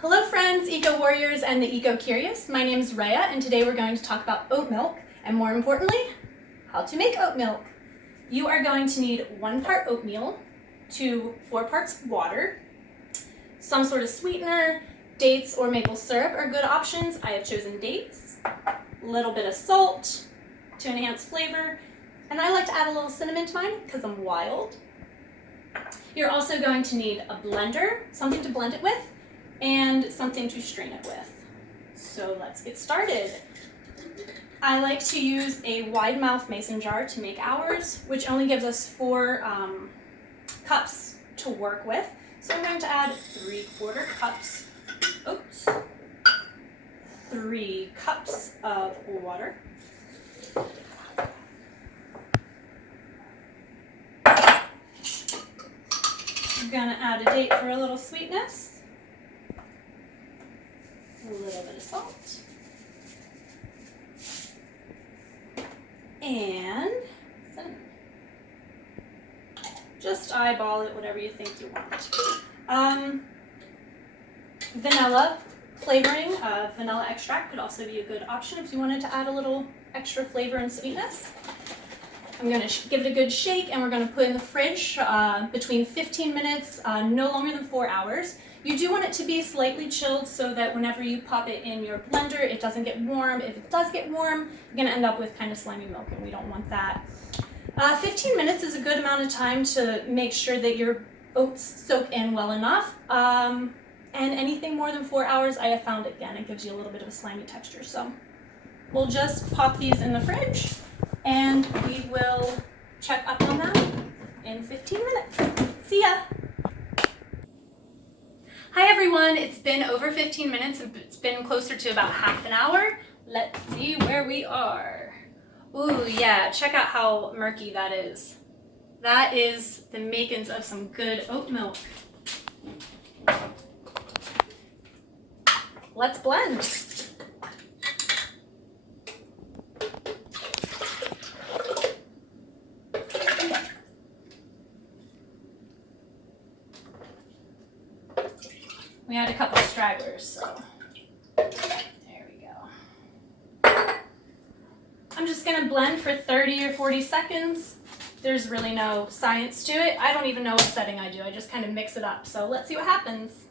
Hello friends, Eco Warriors and the Eco Curious. My name is Rhea and today we're going to talk about oat milk and more importantly, how to make oat milk. You are going to need 1 part oatmeal to 4 parts water. Some sort of sweetener, dates or maple syrup are good options. I have chosen dates. A little bit of salt to enhance flavor. And I like to add a little cinnamon to mine because I'm wild. You're also going to need a blender, something to blend it with, and something to strain it with. So let's get started. I like to use a wide mouth mason jar to make ours, which only gives us 4 cups to work with. So I'm going to add 3/4 cups, 3 cups of water. I'm gonna add a date for a little sweetness. A little bit of salt. And cinnamon. Just eyeball it, whatever you think you want. Vanilla flavoring, vanilla extract could also be a good option if you wanted to add a little extra flavor and sweetness. I'm going to give it a good shake and we're going to put it in the fridge between 15 minutes, no longer than 4 hours. You do want it to be slightly chilled so that whenever you pop it in your blender, it doesn't get warm. If it does get warm, you're going to end up with kind of slimy milk and we don't want that. 15 minutes is a good amount of time to make sure that your oats soak in well enough. And anything more than 4 hours, I have found, again, it gives you a little bit of a slimy texture. So we'll just pop these in the fridge and we will check up on them in 15 minutes. See ya! Hi everyone, it's been over 15 minutes. It's been closer to about half an hour. Let's see where we are. Ooh, yeah, check out how murky that is. That is the makings of some good oat milk. Let's blend. We had a couple of stragglers, so there we go. I'm just gonna blend for 30 or 40 seconds. There's really no science to it. I don't even know what setting I do. I just kind of mix it up. So let's see what happens.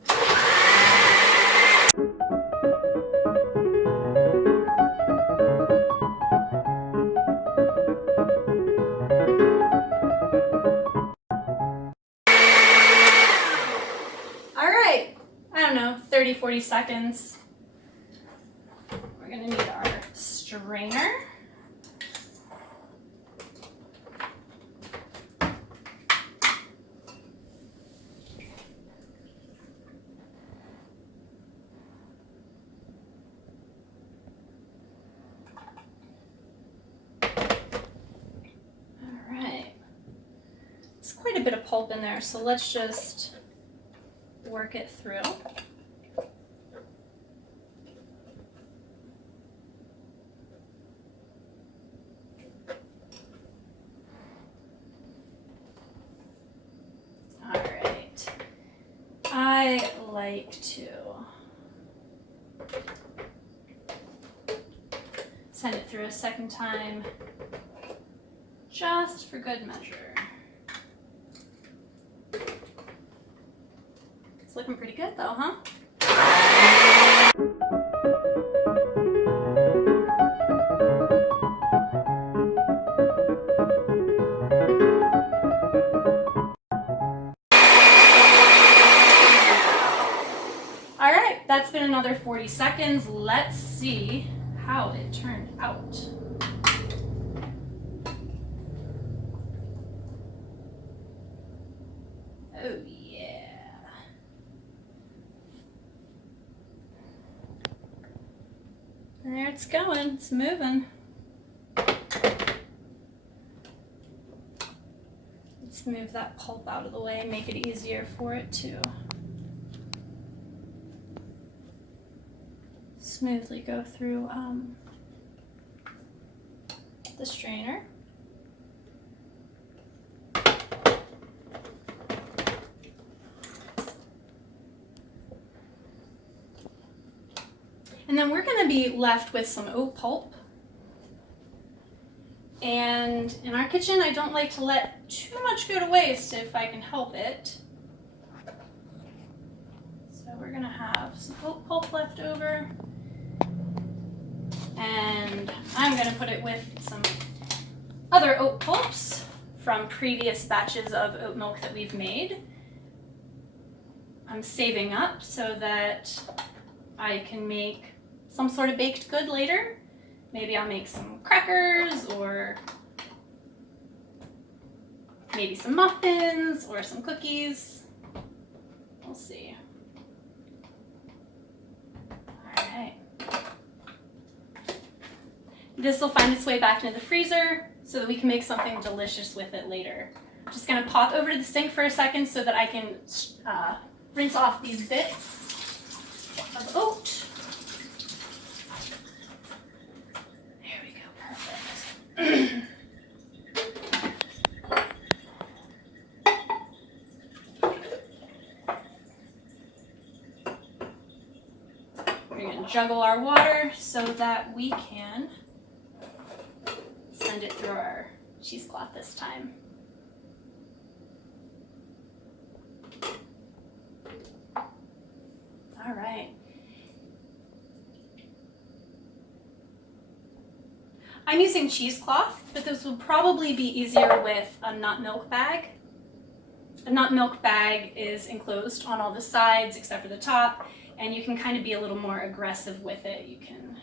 All right. I don't know, 30, 40 seconds. We're gonna need our strainer. All right. There's quite a bit of pulp in there, so let's just work it through. All right. I like to send it through a second time just for good measure. It's looking pretty good though, huh? All right, that's been another 40 seconds. Let's see how it turned out. Oh yeah. There it's going, it's moving. Let's move that pulp out of the way and make it easier for it to smoothly go through the strainer. And then we're going to be left with some oat pulp. And in our kitchen, I don't like to let too much go to waste if I can help it. So we're going to have some oat pulp left over. And I'm going to put it with some other oat pulps from previous batches of oat milk that we've made. I'm saving up so that I can make some sort of baked good later. Maybe I'll make some crackers or maybe some muffins or some cookies. We'll see. All right. This will find its way back into the freezer so that we can make something delicious with it later. I'm just gonna pop over to the sink for a second so that I can rinse off these bits of oat. There we go, perfect. We're gonna juggle our water so that we can send it through our cheesecloth this time. All right. I'm using cheesecloth, but this would probably be easier with a nut milk bag. A nut milk bag is enclosed on all the sides except for the top, and you can kind of be a little more aggressive with it. You can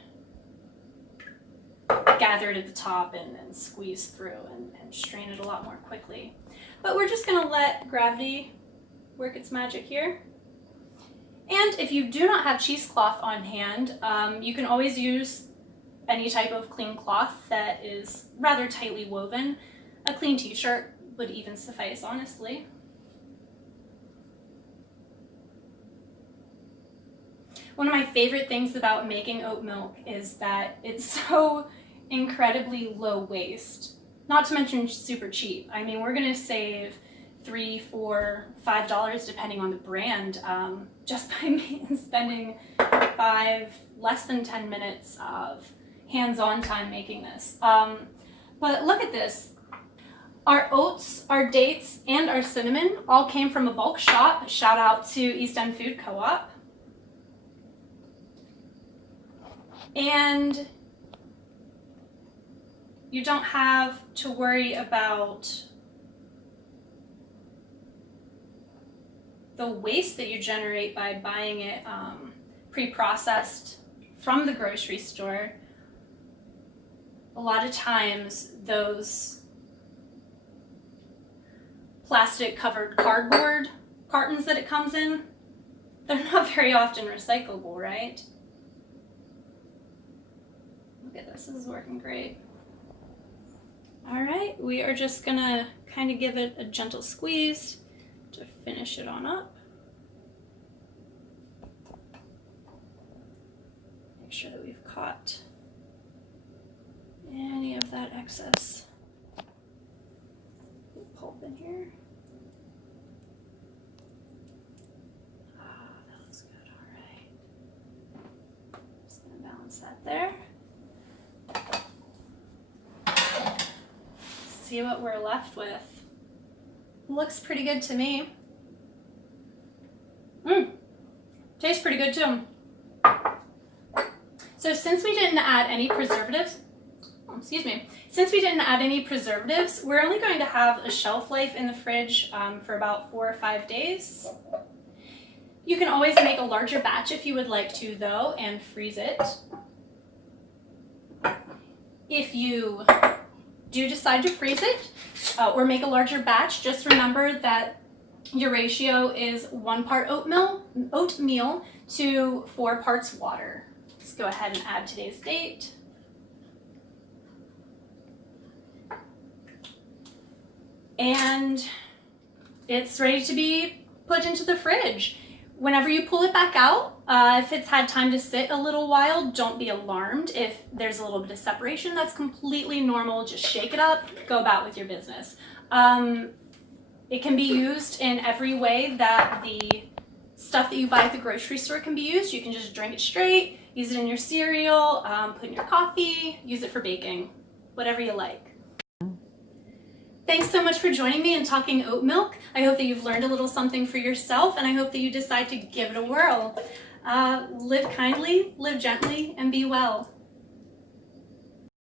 gather it at the top and squeeze through and strain it a lot more quickly. But we're just gonna let gravity work its magic here. And if you do not have cheesecloth on hand, you can always use any type of clean cloth that is rather tightly woven. A clean t-shirt would even suffice, honestly. One of my favorite things about making oat milk is that it's so incredibly low waste. Not to mention super cheap. I mean, we're gonna save $3, $4, $5 depending on the brand, just by spending less than 10 minutes of hands-on time making this. But look at this. Our oats, our dates, and our cinnamon all came from a bulk shop. Shout out to East End Food Co-op. And you don't have to worry about the waste that you generate by buying it pre-processed from the grocery store. A lot of times those plastic covered cardboard cartons that it comes in, they're not very often recyclable, right? Look at this is working great. All right, we are just gonna kind of give it a gentle squeeze to finish it on up. Make sure that we've caught any of that excess pulp in here. Ah, that looks good, all right. Just gonna balance that there. See what we're left with. Looks pretty good to me. Tastes pretty good too. So since we didn't add any preservatives, we're only going to have a shelf life in the fridge for about 4 or 5 days. You can always make a larger batch if you would like to though, and freeze it. If you do decide to freeze it or make a larger batch, just remember that your ratio is 1 part oatmeal to 4 parts water. Let's go ahead and add today's date. And it's ready to be put into the fridge. Whenever you pull it back out, if it's had time to sit a little while, don't be alarmed. If there's a little bit of separation, that's completely normal. Just shake it up, go about with your business. It can be used in every way that the stuff that you buy at the grocery store can be used. You can just drink it straight, use it in your cereal, put in your coffee, use it for baking, whatever you like. Thanks so much for joining me and talking oat milk. I hope that you've learned a little something for yourself, and I hope that you decide to give it a whirl. Live kindly, live gently, and be well.